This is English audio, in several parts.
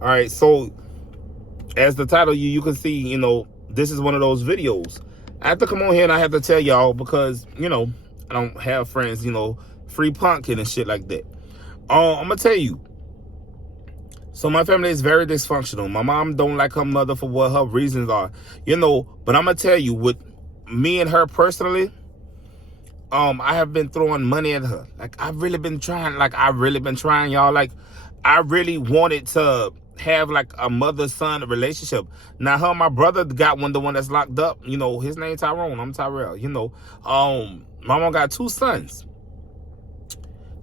All right, so as the title you can see, this is one of those videos. I have to come on here and I have to tell y'all because, I don't have friends, free punking and shit like that. I'm gonna tell you. So my family is very dysfunctional. My mom don't like her mother for what her reasons are, but I'm gonna tell you, with me and her personally, I have been throwing money at her. Like, I've really been trying, y'all. Like, I really wanted to have like a mother-son relationship. Now, her and my brother got one, the one that's locked up. His name Tyrone. I'm Tyrell. My mom got 2 sons.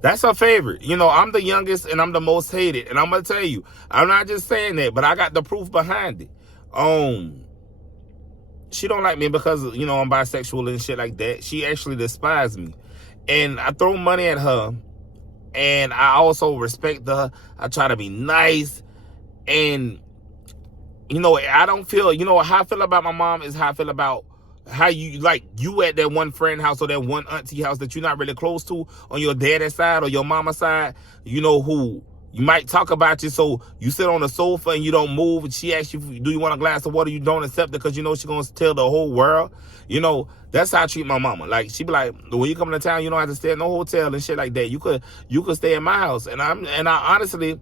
That's her favorite. I'm the youngest and I'm the most hated. And I'm gonna tell you, I'm not just saying that, but I got the proof behind it. She don't like me because, I'm bisexual and shit like that. She actually despises me. And I throw money at her. And I also respect her. I try to be nice. And, I don't feel, how I feel about my mom is how I feel about how you at that one friend house or that one auntie house that you're not really close to on your dad's side or your mama's side, who you might talk about you, so you sit on the sofa and you don't move, and she asks you, do you want a glass of water? You don't accept it because she's going to tell the whole world. That's how I treat my mama. Like, she be like, when you come to town, you don't have to stay at no hotel and shit like that. You could stay at my house. And I honestly,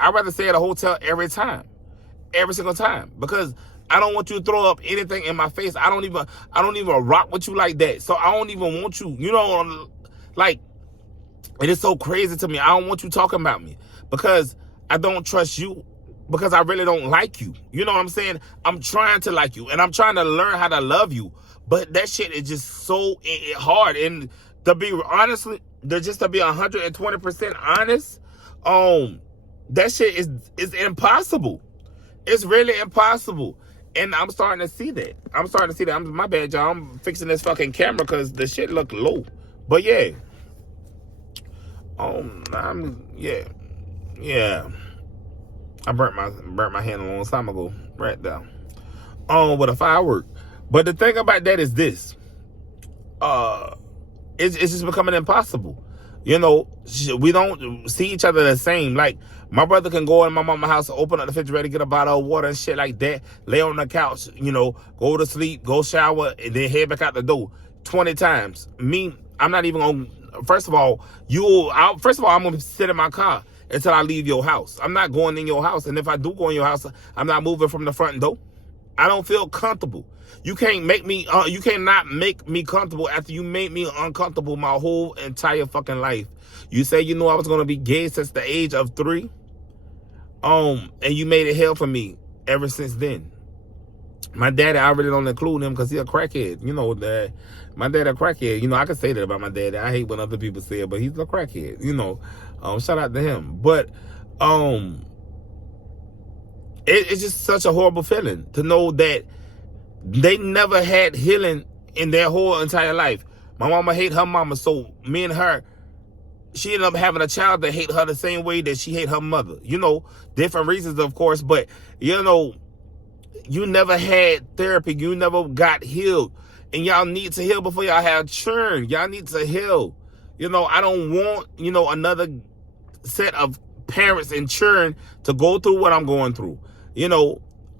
I'd rather stay at a hotel every single time, because I don't want you to throw up anything in my face. I don't even rock with you like that. So I don't even want you, like, it is so crazy to me. I don't want you talking about me because I don't trust you, because I really don't like you. You know what I'm saying? I'm trying to like you and I'm trying to learn how to love you. But that shit is just so hard. And to be 120% honest, that shit is impossible. It's really impossible. And I'm starting to see that. My bad, y'all. I'm fixing this fucking camera because the shit look low. But yeah. Yeah. I burnt my hand a long time ago, right there. With a firework. But the thing about that is this. It's just becoming impossible. We don't see each other the same. Like, my brother can go in my mama's house, open up the refrigerator, get a bottle of water and shit like that, lay on the couch, go to sleep, go shower, and then head back out the door 20 times. Me, I'm not even on. First of all, I'm going to sit in my car until I leave your house. I'm not going in your house. And if I do go in your house, I'm not moving from the front door. I don't feel comfortable. You can't make me, you cannot make me comfortable after you made me uncomfortable my whole entire fucking life. You say I was going to be gay since the age of 3. And you made it hell for me ever since then. My daddy, I really don't include him because he's a crackhead. My dad a crackhead. I can say that about my daddy. I hate when other people say it, but he's a crackhead. Shout out to him. But it's just such a horrible feeling to know that they never had healing in their whole entire life. My mama hate her mama, so me and her, she ended up having a child that hate her the same way that she hate her mother. Different reasons, of course, but you never had therapy. You never got healed. And y'all need to heal before y'all have children. Y'all need to heal. I don't want, another set of parents and children to go through what I'm going through.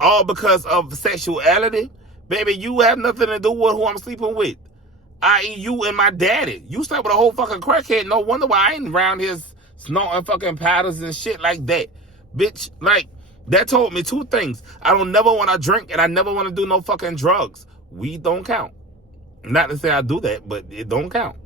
All because of sexuality. Baby, you have nothing to do with who I'm sleeping with. I.e. you and my daddy. You slept with a whole fucking crackhead. No wonder why I ain't around his snorting fucking powders and shit like that. Bitch, like, that told me 2 things. I don't never want to drink and I never want to do no fucking drugs. Weed don't count. Not to say I do that, but it don't count.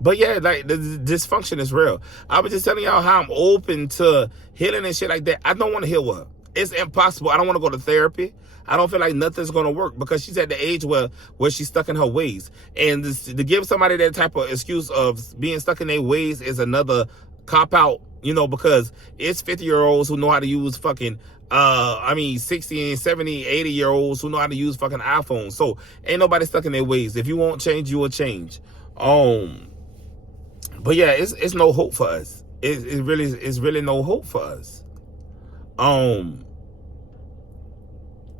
But yeah, like, the dysfunction is real. I was just telling y'all how I'm open to healing and shit like that. I don't want to heal with her. It's impossible. I don't want to go to therapy. I don't feel like nothing's going to work because she's at the age where she's stuck in her ways. And to give somebody that type of excuse of being stuck in their ways is another cop-out, because it's 50-year-olds who know how to use fucking, 60 and 70, 80-year-olds who know how to use fucking iPhones. So ain't nobody stuck in their ways. If you won't change, you will change. But yeah, it's no hope for us. It's really no hope for us.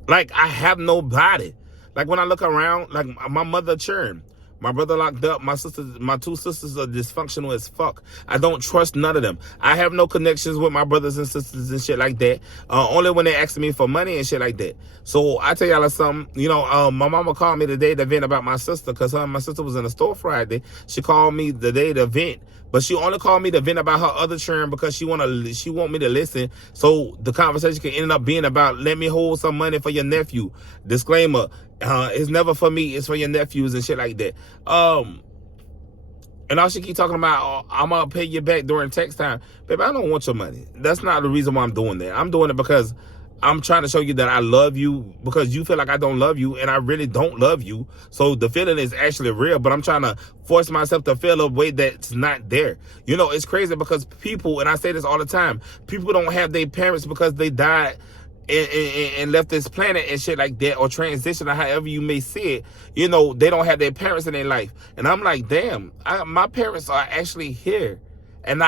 Like, I have nobody. Like, when I look around, like, my mother churned. My brother locked up. My two sisters are dysfunctional as fuck. I don't trust none of them. I have no connections with my brothers and sisters and shit like that. Only when they ask me for money and shit like that. So I tell y'all something. My mama called me today to vent about my sister because her and my sister was in the store Friday. She called me the day to vent. But she only called me to vent about her other children because she want me to listen. So the conversation can end up being about, let me hold some money for your nephew. Disclaimer, it's never for me, it's for your nephews and shit like that. And all she keep talking about, oh, I'm gonna pay you back during tax time. Baby, I don't want your money. That's not the reason why I'm doing that. I'm doing it because I'm trying to show you that I love you, because you feel like I don't love you, and I really don't love you. So the feeling is actually real, but I'm trying to force myself to feel a way that's not there. It's crazy because people, and I say this all the time, people don't have their parents because they died and left this planet and shit like that, or transition, or however you may see it. They don't have their parents in their life. And I'm like, damn, my parents are actually here. And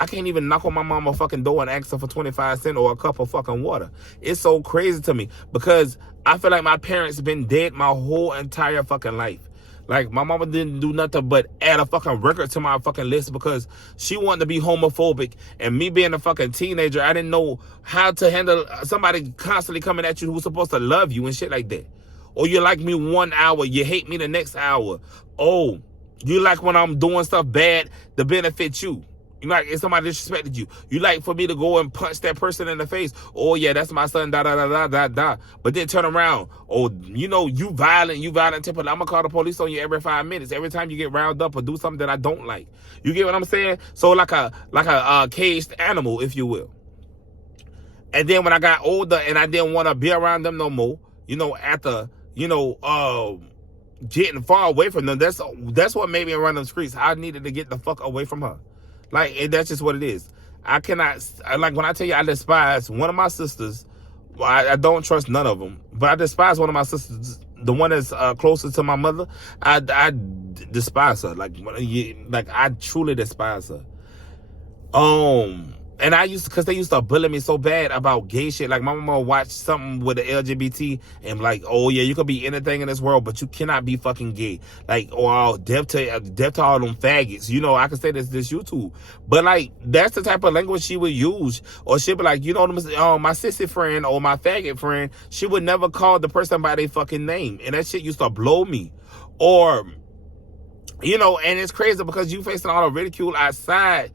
I can't even knock on my mama fucking door and ask her for 25 cents or a cup of fucking water. It's so crazy to me because I feel like my parents been dead my whole entire fucking life. Like, my mama didn't do nothing but add a fucking record to my fucking list because she wanted to be homophobic. And me being a fucking teenager, I didn't know how to handle somebody constantly coming at you who's supposed to love you and shit like that. Or you like me 1 hour, you hate me the next hour. Oh, you like when I'm doing stuff bad to benefit you. You like if somebody disrespected you. You like for me to go and punch that person in the face. Oh yeah, that's my son, da da da da da da. But then turn around. Oh, you violent temper. I'm gonna call the police on you every 5 minutes. Every time you get riled up or do something that I don't like. You get what I'm saying? So like a caged animal, if you will. And then when I got older and I didn't want to be around them no more, after getting far away from them, that's what made me run them streets. I needed to get the fuck away from her. Like, that's just what it is. I cannot, like, when I tell you I despise one of my sisters, I don't trust none of them, but I despise one of my sisters, the one that's closest to my mother. I despise her. Like I truly despise her. And because they used to bully me so bad about gay shit. Like, my mama watched something with the LGBT and like, oh yeah, you could be anything in this world, but you cannot be fucking gay. Like, or deaf to all them faggots. I can say this YouTube. But like, that's the type of language she would use. Or she'd be like, my sissy friend or my faggot friend, she would never call the person by their fucking name. And that shit used to blow me. Or, and it's crazy because you facing all the ridicule outside.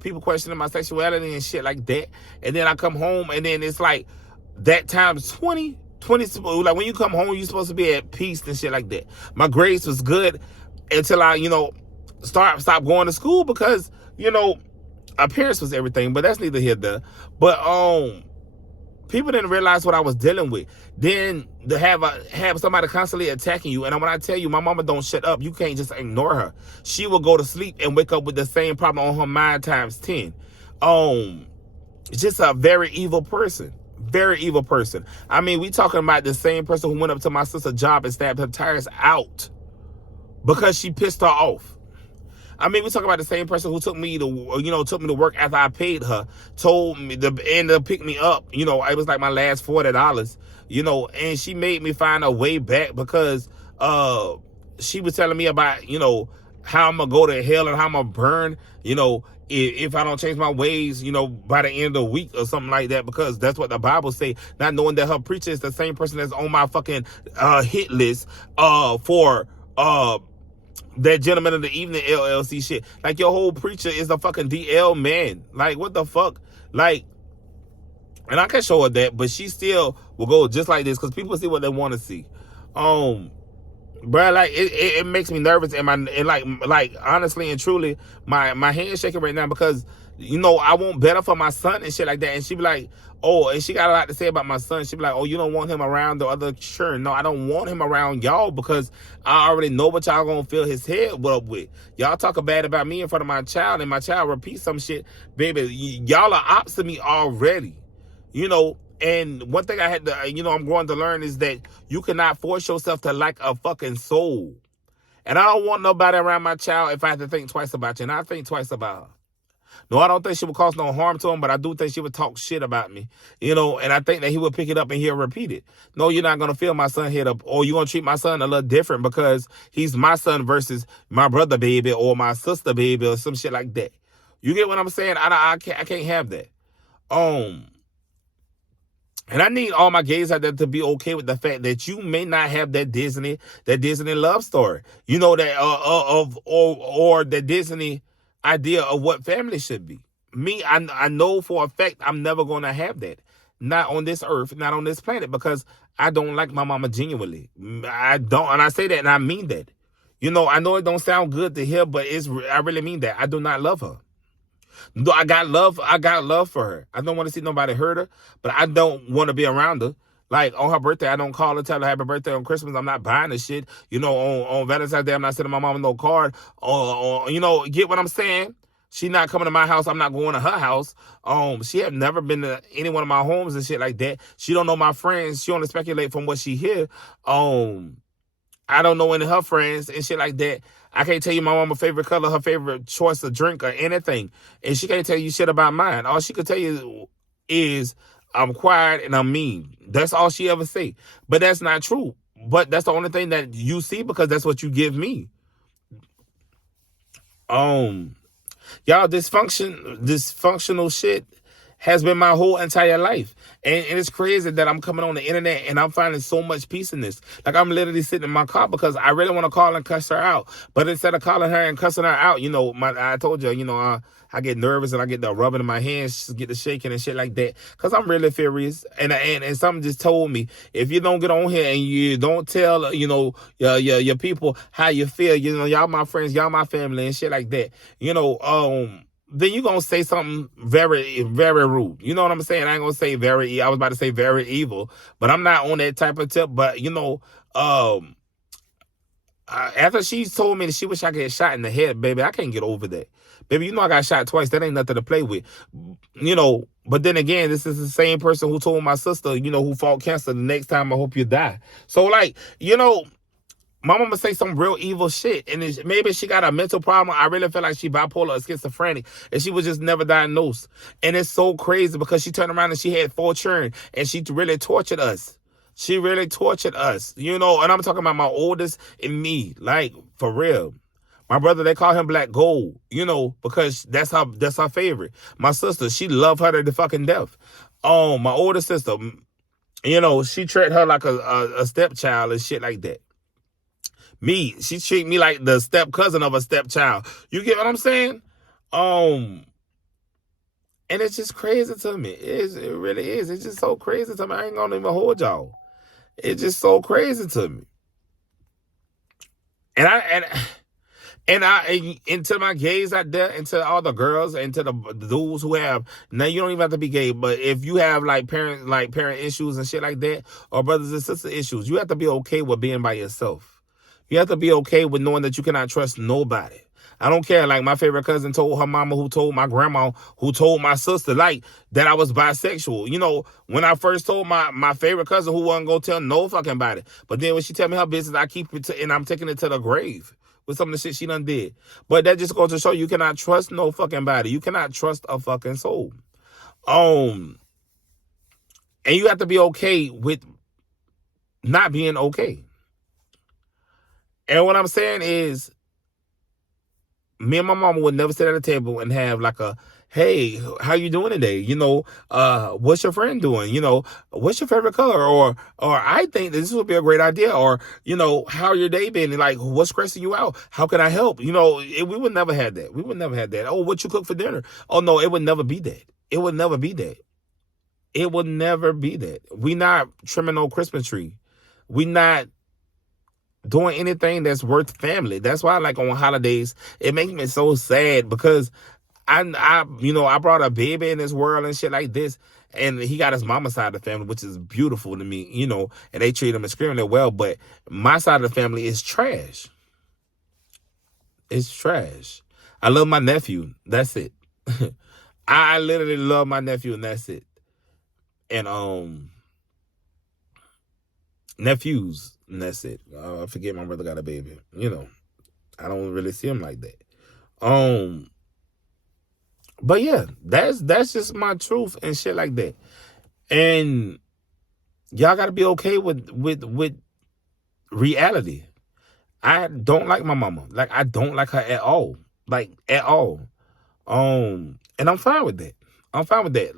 People questioning my sexuality and shit like that. And then I come home and then it's like that times 20, like when you come home, you're supposed to be at peace and shit like that. My grades was good until I, stop going to school because, appearance was everything, but that's neither here nor there. But, people didn't realize what I was dealing with. Then to have somebody constantly attacking you. And when I tell you, my mama don't shut up, you can't just ignore her. She will go to sleep and wake up with the same problem on her mind times 10. Just a very evil person. Very evil person. I mean, we talking about the same person who went up to my sister's job and stabbed her tires out because she pissed her off. I mean, we talk about the same person who took me to work after I paid her, told me to end up pick me up. It was like my last $40, and she made me find a way back because she was telling me about, how I'm going to go to hell and how I'm going to burn, if I don't change my ways, by the end of the week or something like that, because that's what the Bible say, not knowing that her preacher is the same person that's on my fucking hit list for that Gentleman of the Evening LLC shit. Like, your whole preacher is a fucking DL man. Like, what the fuck? Like, and I can show her that, but she still will go just like this because people see what they want to see. Bro, like, it makes me nervous, and like honestly and truly, my hand's shaking right now because I want better for my son and shit like that. And she be like, oh, and she got a lot to say about my son. She be like, oh, you don't want him around the other children. No, I don't want him around y'all because I already know what y'all gonna fill his head up with. Y'all talk bad about me in front of my child, and my child repeats some shit. Baby, y'all are opposite me already. And one thing I had to, I'm going to learn is that you cannot force yourself to like a fucking soul. And I don't want nobody around my child if I have to think twice about you. And I think twice about her. No, I don't think she would cause no harm to him, but I do think she would talk shit about me, and I think that he would pick it up and he'll repeat it. No, you're not going to feel my son hit up, or you're going to treat my son a little different because he's my son versus my brother baby or my sister baby or some shit like that. You get what I'm saying? I can't have that. And I need all my gays out there to be okay with the fact that you may not have that Disney love story, that or the Disney idea of what family should be. Me, I know for a fact I'm never gonna have that, not on this earth, not on this planet, because I don't like my mama genuinely. I don't, and I say that and I mean that. I know it don't sound good to hear, but I really mean that. I do not love her. No, I got love for her. I don't want to see nobody hurt her, but I don't want to be around her. Like, on her birthday, I don't call her, tell her happy birthday. On Christmas, I'm not buying the shit. On Valentine's Day, I'm not sending my mama no card. Get what I'm saying? She not coming to my house. I'm not going to her house. She have never been to any one of my homes and shit like that. She don't know my friends. She only speculate from what she hear. I don't know any of her friends and shit like that. I can't tell you my mama's favorite color, her favorite choice of drink or anything. And she can't tell you shit about mine. All she could tell you is I'm quiet and I'm mean. That's all she ever say. But that's not true. But that's the only thing that you see because that's what you give me. Y'all, dysfunctional shit has been my whole entire life. And it's crazy that I'm coming on the internet and I'm finding so much peace in this. Like, I'm literally sitting in my car because I really want to call and cuss her out. But instead of calling her and cussing her out, I told you, I get nervous and I get the rubbing in my hands, get the shaking and shit like that. Because I'm really furious. And something just told me, if you don't get on here and you don't tell, your people how you feel, y'all my friends, y'all my family and shit like that, then you're going to say something very, very rude. You know what I'm saying? I ain't going to say I was about to say very evil, but I'm not on that type of tip. But, after she told me that she wish I could get shot in the head, baby, I can't get over that. Baby, I got shot twice. That ain't nothing to play with. But then again, this is the same person who told my sister, who fought cancer, the next time I hope you die. So, my mama say some real evil shit, and maybe she got a mental problem. I really feel like she bipolar or schizophrenic, and she was just never diagnosed. And it's so crazy because she turned around and she had 4 children, and she really tortured us. She really tortured us, and I'm talking about my oldest and me, like, for real. My brother, they call him Black Gold, because that's her favorite. My sister, she loved her to the fucking death. My older sister, she treated her like a stepchild and shit like that. Me, she treat me like the step cousin of a stepchild. You get what I'm saying? And it's just crazy to me. It really is. It's just so crazy to me. I ain't gonna even hold y'all. It's just so crazy to me. And to my gays out there, and to all the girls, and to the dudes who have, now you don't even have to be gay, but if you have parent issues and shit like that, or brothers and sister issues, you have to be okay with being by yourself. You have to be okay with knowing that you cannot trust nobody. I don't care. Like, my favorite cousin told her mama, who told my grandma, who told my sister, that I was bisexual. When I first told my favorite cousin, who wasn't going to tell no fucking body. But then when she tell me her business, I keep it and I'm taking it to the grave with some of the shit she done did. But that just goes to show you cannot trust no fucking body. You cannot trust a fucking soul. And you have to be okay with not being okay. And what I'm saying is, me and my mama would never sit at a table and have hey, how you doing today? What's your friend doing? What's your favorite color? Or I think this would be a great idea. Or, how your day been? And what's stressing you out? How can I help? We would never have that. We would never have that. Oh, what you cook for dinner? Oh, no, it would never be that. It would never be that. It would never be that. We not trimming no Christmas tree. We not doing anything that's worth family. That's why, on holidays, it makes me so sad because I brought a baby in this world and shit like this, and he got his mama side of the family, which is beautiful to me, and they treat him extremely well. But my side of the family is trash. It's trash. I love my nephew. That's it. I literally love my nephew, and that's it. And nephews. And that's it. I forget my brother got a baby. I don't really see him like that. But yeah, that's just my truth and shit like that. And y'all gotta be okay with reality. I don't like my mama. Like, I don't like her at all. Like, at all. And I'm fine with that. I'm fine with that.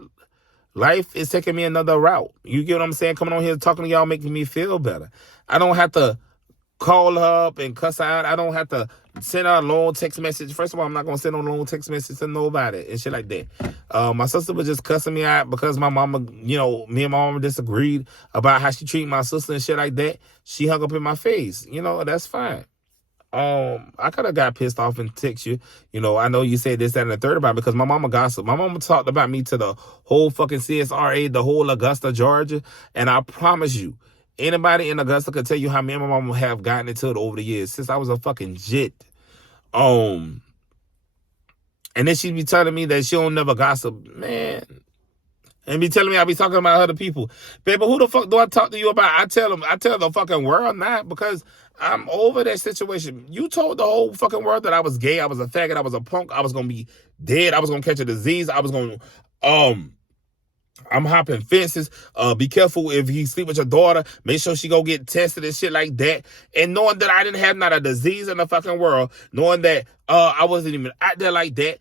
Life is taking me another route. You get what I'm saying? Coming on here talking to y'all making me feel better. I don't have to call her up and cuss her out. I don't have to send her a long text message. First of all, I'm not going to send no long text message to nobody and shit like that. My sister was just cussing me out because my mama, me and my mama disagreed about how she treated my sister and shit like that. She hung up in my face. That's fine. I could have got pissed off and text you. I know you said this, that, and the third about it because my mama gossiped. My mama talked about me to the whole fucking CSRA, the whole Augusta, Georgia. And I promise you, anybody in Augusta could tell you how me and my mama have gotten into it over the years since I was a fucking jit. And then she'd be telling me that she don't never gossip. Man. And be telling me I be talking about other people. Baby, who the fuck do I talk to you about? I tell the fucking world not, because I'm over that situation. You told the whole fucking world that I was gay, I was a faggot, I was a punk, I was gonna be dead, I was gonna catch a disease, I was gonna I'm hopping fences. Be careful if you sleep with your daughter. Make sure she go get tested and shit like that. And knowing that I didn't have not a disease in the fucking world, knowing that I wasn't even out there like that.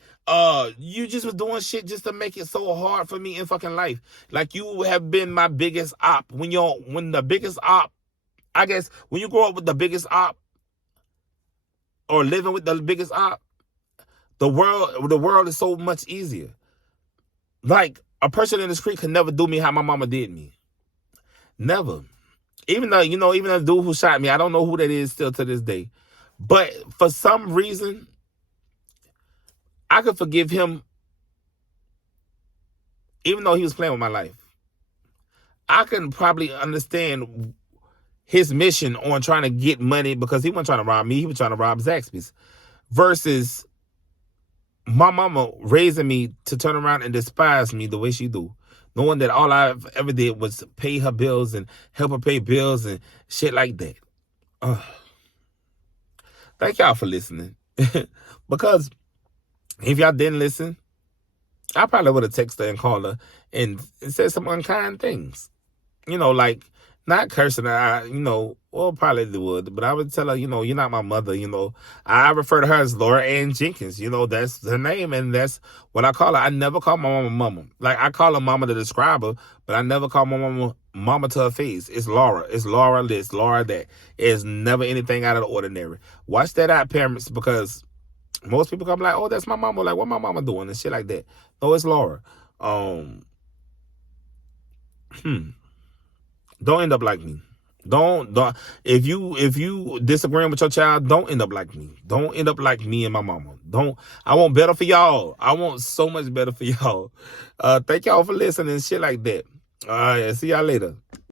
You just was doing shit just to make it so hard for me in fucking life. Like, you have been my biggest op. When the biggest op, I guess, when you grow up with the biggest op, or living with the biggest op, the world is so much easier. Like, a person in the street could never do me how my mama did me. Never. Even though, even the dude who shot me, I don't know who that is still to this day. But for some reason, I could forgive him even though he was playing with my life. I can probably understand his mission on trying to get money because he wasn't trying to rob me. He was trying to rob Zaxby's. Versus my mama raising me to turn around and despise me the way she do. Knowing that all I ever did was pay her bills and help her pay bills and shit like that. Thank y'all for listening. Because if y'all didn't listen, I probably would have texted her and called her and said some unkind things. Like, not cursing her, well, probably would, but I would tell her, you're not my mother, I refer to her as Laura Ann Jenkins, that's her name, and that's what I call her. I never call my mama. Like, I call her mama to describe her, but I never call my mama to her face. It's Laura this, Laura that. It's never anything out of the ordinary. Watch that out, parents, because most people come like, oh, that's my mama. Like, what my mama doing and shit like that. No, it's Laura. Don't end up like me. Don't if you disagreeing with your child, don't end up like me. Don't end up like me and my mama. I want better for y'all. I want so much better for y'all. Thank y'all for listening and shit like that. All right, see y'all later.